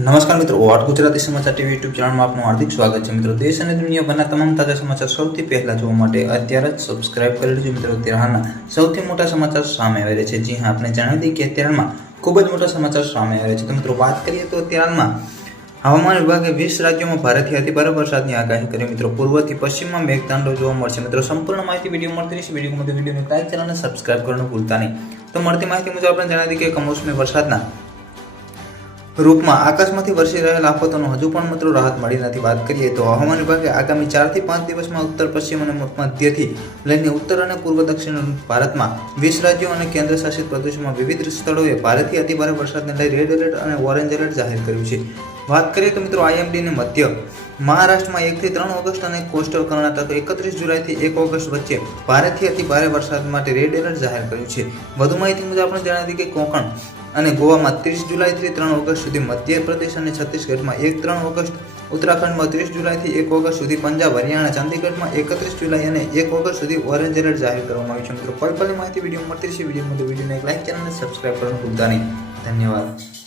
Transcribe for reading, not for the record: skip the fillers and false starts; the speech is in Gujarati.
નમસ્કાર મિત્રો, વોટ ગુજરાતી સમાચાર ટીવી યુટ્યુબ ચેનલમાં આપનું હાર્દિક સ્વાગત છે. મિત્રો, દેશ અને દુનિયાભરના તમામ તાજા સમાચાર સૌથી પહેલા જોવા માટે અત્યારે જ સબસ્ક્રાઇબ કરી લેજો. મિત્રો, અત્યારે સૌથી મોટા સમાચાર સામે આવી રહ્યા છે. જી હા, આપણે જણાવી દઈએ કે અત્યારમાં ખૂબ જ મોટા સમાચાર સામે આવી રહ્યા છે. તો મિત્રો, વાત કરીએ તો અત્યારમાં હવામાન વિભાગે 20 રાજ્યોમાં ભારેથી અતિભારે વરસાદની આગાહી કરી. મિત્રો, પૂર્વથી પશ્ચિમમાં મેઘતાંડવ જોવા મળશે. મિત્રો, સંપૂર્ણ માહિતી વિડીયો મળતી રહેશે. વિડીયોને લાઈક ચેનલને સબસ્ક્રાઇબ કરવાનું ભૂલતા નહીં. તો મળતી માહિતી મુજબ આપણે જણાવી દઈએ કે કમોસમી વરસાદના રૂપમાં આકાશમાંથી વરસી રહેલા આફતોનો હજુ પણ મિત્રો રાહત મળી નથી. વાત કરીએ તો હવામાન વિભાગે આગામી 4 થી 5 દિવસમાં ઉત્તર પશ્ચિમ અને મધ્યથી લઈને ઉત્તર અને પૂર્વ દક્ષિણ ભારતમાં 20 રાજ્યો અને કેન્દ્ર શાસિત પ્રદેશોમાં વિવિધ સ્થળોએ ભારેથી અતિભારે વરસાદને લઈ રેડ એલર્ટ અને ઓરેન્જ એલર્ટ જાહેર કર્યું છે. વાત કરીએ તો મિત્રો, આઈએમડીને મધ્ય મહારાષ્ટ્રમાં 1 થી 3 ઓગસ્ટ અને કોસ્ટલ કર્ણાટક 31 જુલાઈથી 1 ઓગસ્ટ વચ્ચે ભારેથી અતિભારે વરસાદ માટે રેડ એલર્ટ જાહેર કર્યું છે. વધુ માહિતી મુજબ આપણે જણાવી દઈએ કે કોંકણ અને ગોવામાં 30 જુલાઈથી 3 ઓગસ્ટ સુધી, મધ્યપ્રદેશ અને છત્તીસગઢમાં 1-3 ઓગસ્ટ, ઉત્તરાખંડમાં 30 જુલાઈથી 1 ઓગસ્ટ સુધી, પંજાબ, હરિયાણા, ચંદીગઢમાં 31 જુલાઈ અને 1 ઓગસ્ટ સુધી ઓરેન્જ એલર્ટ જાહેર કરવામાં આવ્યું છે. મિત્રો, કોઈ પણ માહિતી વિડીયો મળતી રહેશે. વિડીયોને એક લાઈક, ચેનલને સબસ્ક્રાઇબ કરવાનું ભૂલતા નહીં. ધન્યવાદ.